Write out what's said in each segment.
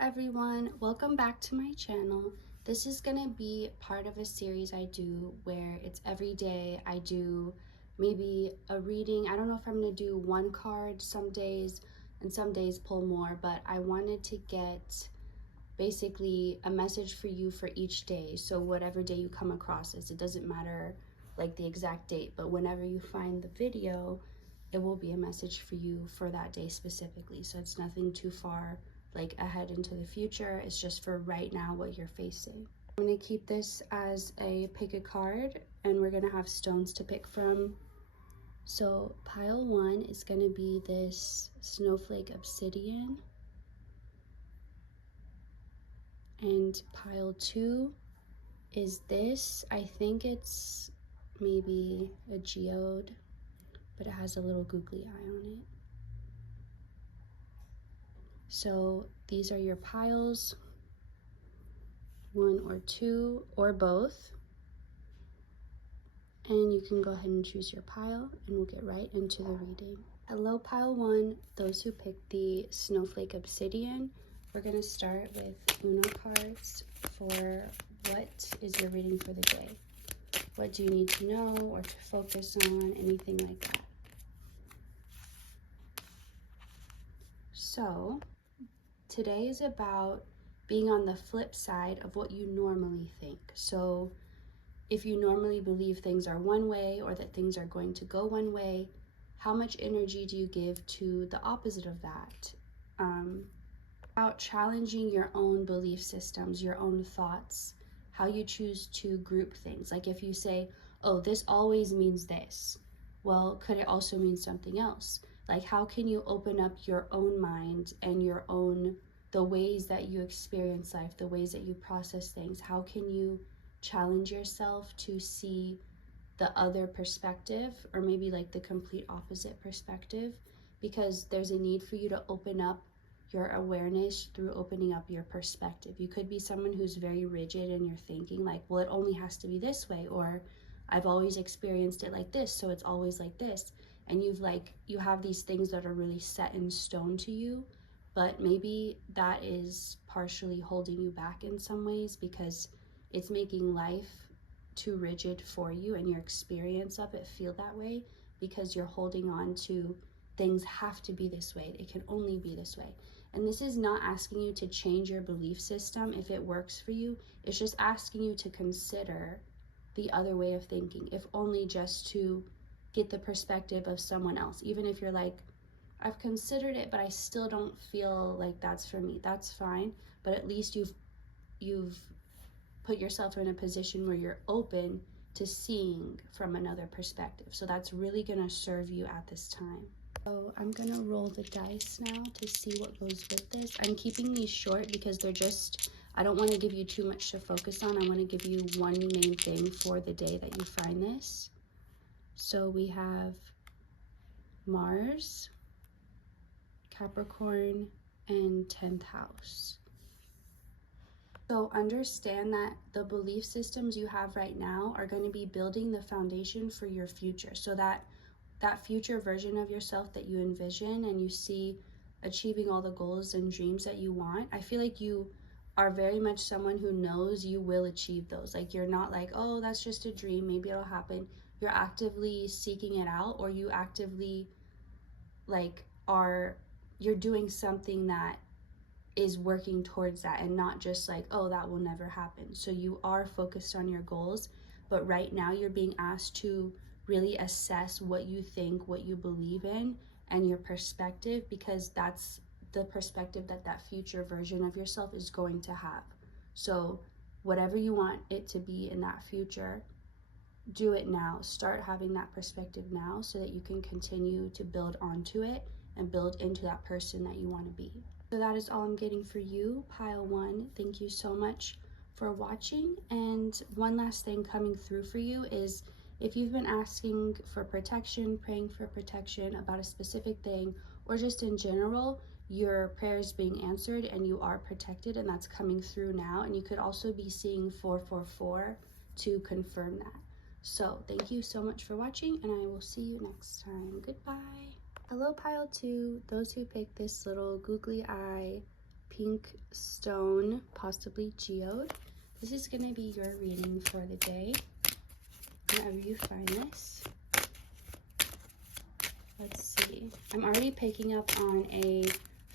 everyone, welcome back to my channel. This is gonna be part of a series I do where it's every day I do maybe a reading. I don't know if I'm gonna do one card some days and some days pull more, but I wanted to get basically a message for you for each day. So whatever day you come across this, it doesn't matter like the exact date, but whenever you find the video, it will be a message for you for that day specifically. So it's nothing too far like ahead into the future. It's just for right now what you're facing. I'm going to keep this as a pick a card, and we're going to have stones to pick from. So pile 1 is going to be this snowflake obsidian, and pile 2 is this. I think it's maybe a geode, but it has a little googly eye on it. So these are your piles, 1 or 2 or both. And you can go ahead and choose your pile and we'll get right into the reading. Hello pile 1, those who picked the snowflake obsidian. We're going to start with Uno cards for what is your reading for the day. What do you need to know or to focus on, anything like that. So today is about being on the flip side of what you normally think. So if you normally believe things are one way or that things are going to go one way, how much energy do you give to the opposite of that? About challenging your own belief systems, your own thoughts, how you choose to group things. Like if you say, oh, this always means this, well, could it also mean something else? Like how can you open up your own mind and the ways that you experience life, the ways that you process things? How can you challenge yourself to see the other perspective, or maybe like the complete opposite perspective? Because there's a need for you to open up your awareness through opening up your perspective. You could be someone who's very rigid in your thinking, like, well, it only has to be this way, or I've always experienced it like this, so it's always like this. And you have these things that are really set in stone to you, but maybe that is partially holding you back in some ways because it's making life too rigid for you and your experience of it feel that way because you're holding on to things have to be this way. It can only be this way. And this is not asking you to change your belief system if it works for you. It's just asking you to consider the other way of thinking, if only just to get the perspective of someone else. Even if you're like, I've considered it, but I still don't feel like that's for me. That's fine. But at least you've put yourself in a position where you're open to seeing from another perspective. So that's really going to serve you at this time. So I'm going to roll the dice now to see what goes with this. I'm keeping these short because I don't want to give you too much to focus on. I want to give you one main thing for the day that you find this. So we have Mars, Capricorn, and 10th house. So understand that the belief systems you have right now are going to be building the foundation for your future. So that future version of yourself that you envision and you see achieving all the goals and dreams that you want, I feel like you are very much someone who knows you will achieve those. Like you're not like, oh, that's just a dream, maybe it'll happen. You're actively seeking it out, or you actively you're doing something that is working towards that, and not just like, oh, that will never happen. So you are focused on your goals, but right now you're being asked to really assess what you think, what you believe in, and your perspective, because that's the perspective that future version of yourself is going to have. So whatever you want it to be in that future, do it now. Start having that perspective now so that you can continue to build onto it and build into that person that you want to be. So that is all I'm getting for you, pile 1. Thank you so much for watching. And one last thing coming through for you is, if you've been asking for protection, praying for protection about a specific thing, or just in general, your prayer is being answered and you are protected, and that's coming through now. And you could also be seeing 444 to confirm that. So thank you so much for watching, and I will see you next time. Goodbye. Hello pile 2, those who picked this little googly eye pink stone, possibly geode. This is going to be your reading for the day, whenever you find this. Let's see. I'm already picking up on a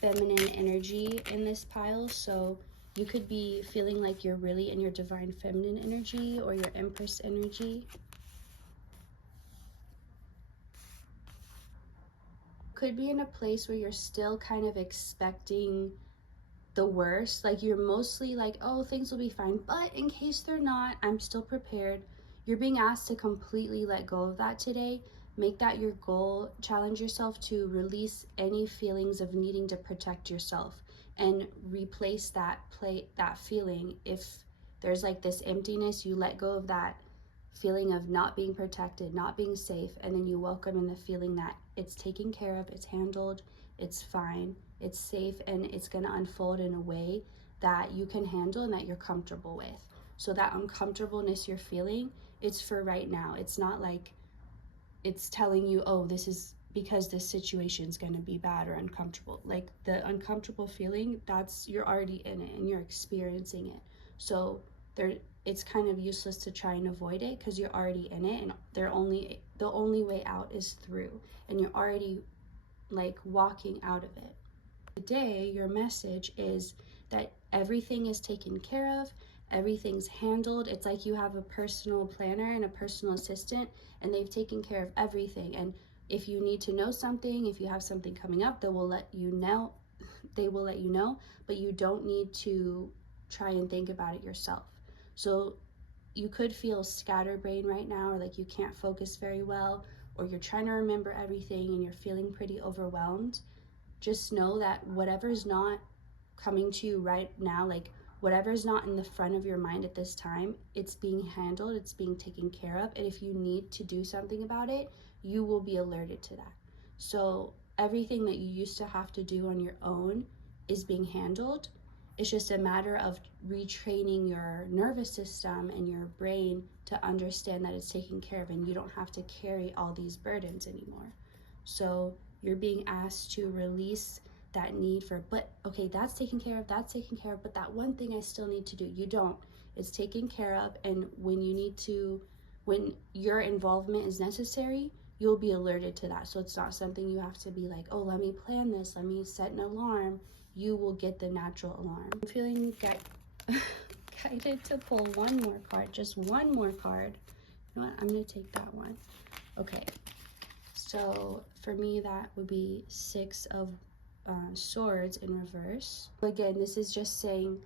feminine energy in this pile, so you could be feeling like you're really in your divine feminine energy or your empress energy. Could be in a place where you're still kind of expecting the worst, like you're mostly like, oh, things will be fine, but in case they're not, I'm still prepared. You're being asked to completely let go of that today. Make that your goal. Challenge yourself to release any feelings of needing to protect yourself and replace that feeling. If there's like this emptiness, you let go of that feeling of not being protected, not being safe, and then you welcome in the feeling that it's taken care of, it's handled, it's fine, it's safe, and it's going to unfold in a way that you can handle and that you're comfortable with. So that uncomfortableness you're feeling, it's for right now. It's not like it's telling you, oh, this is because this situation is going to be bad or uncomfortable. Like the uncomfortable feeling, that's, you're already in it and you're experiencing it. So it's kind of useless to try and avoid it because you're already in it, and the only way out is through, and you're already like walking out of it. Today, your message is that everything is taken care of, everything's handled. It's like you have a personal planner and a personal assistant, and they've taken care of everything. And if you need to know something, if you have something coming up, they will let you know. But you don't need to try and think about it yourself. So you could feel scatterbrained right now, or like you can't focus very well, or you're trying to remember everything and you're feeling pretty overwhelmed. Just know that whatever's not coming to you right now, like whatever's not in the front of your mind at this time, it's being handled, it's being taken care of. And if you need to do something about it, you will be alerted to that. So everything that you used to have to do on your own is being handled. It's just a matter of retraining your nervous system and your brain to understand that it's taken care of and you don't have to carry all these burdens anymore. So you're being asked to release that need for, but okay, that's taken care of, but that one thing I still need to do. You don't. It's taken care of, and when your involvement is necessary, you'll be alerted to that. So it's not something you have to be like, oh, let me plan this, let me set an alarm. You will get the natural alarm. I'm feeling guided to pull one more card, just one more card. You know what? I'm going to take that one. Okay. So for me, that would be 6 of Swords in reverse. Again, this is just saying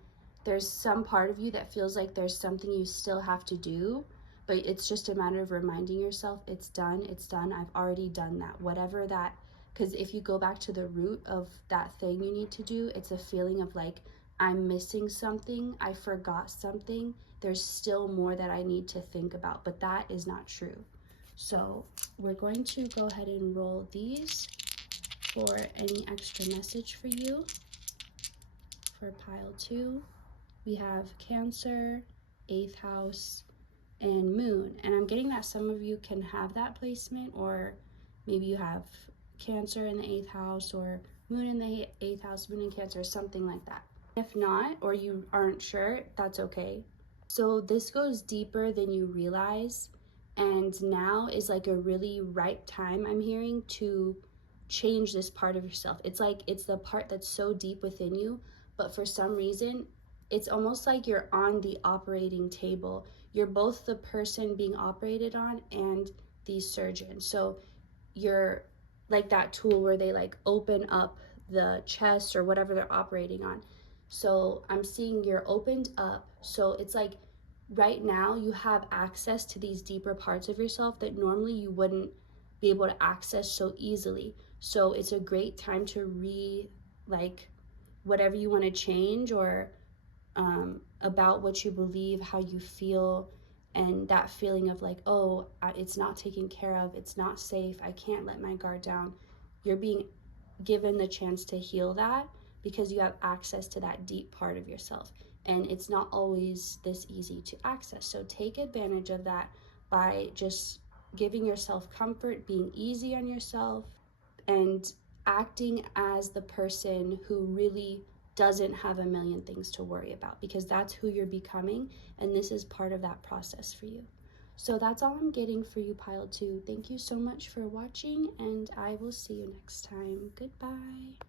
there's some part of you that feels like there's something you still have to do, but it's just a matter of reminding yourself it's done, I've already done that. Whatever that, because if you go back to the root of that thing you need to do, it's a feeling of like, I'm missing something, I forgot something, there's still more that I need to think about, but that is not true. So we're going to go ahead and roll these for any extra message for you. For pile 2, we have Cancer, 8th house, and Moon. And I'm getting that some of you can have that placement, or maybe you have Cancer in the 8th house, or Moon in the 8th house, Moon in Cancer, something like that. If not, or you aren't sure, that's okay. So this goes deeper than you realize, and now is like a really ripe time, I'm hearing, to change this part of yourself. It's like it's the part that's so deep within you, but for some reason it's almost like you're on the operating table. You're both the person being operated on and the surgeon. So you're like that tool where they like open up the chest or whatever they're operating on. So I'm seeing you're opened up. So it's like right now you have access to these deeper parts of yourself that normally you wouldn't be able to access so easily. So it's a great time to like whatever you want to change, or about what you believe, how you feel, and that feeling of like, oh, it's not taken care of, it's not safe, I can't let my guard down. You're being given the chance to heal that because you have access to that deep part of yourself. And it's not always this easy to access. So take advantage of that by just giving yourself comfort, being easy on yourself, and acting as the person who really doesn't have a million things to worry about, because that's who you're becoming, and this is part of that process for you. So that's all I'm getting for you, pile 2. Thank you so much for watching, and I will see you next time. Goodbye.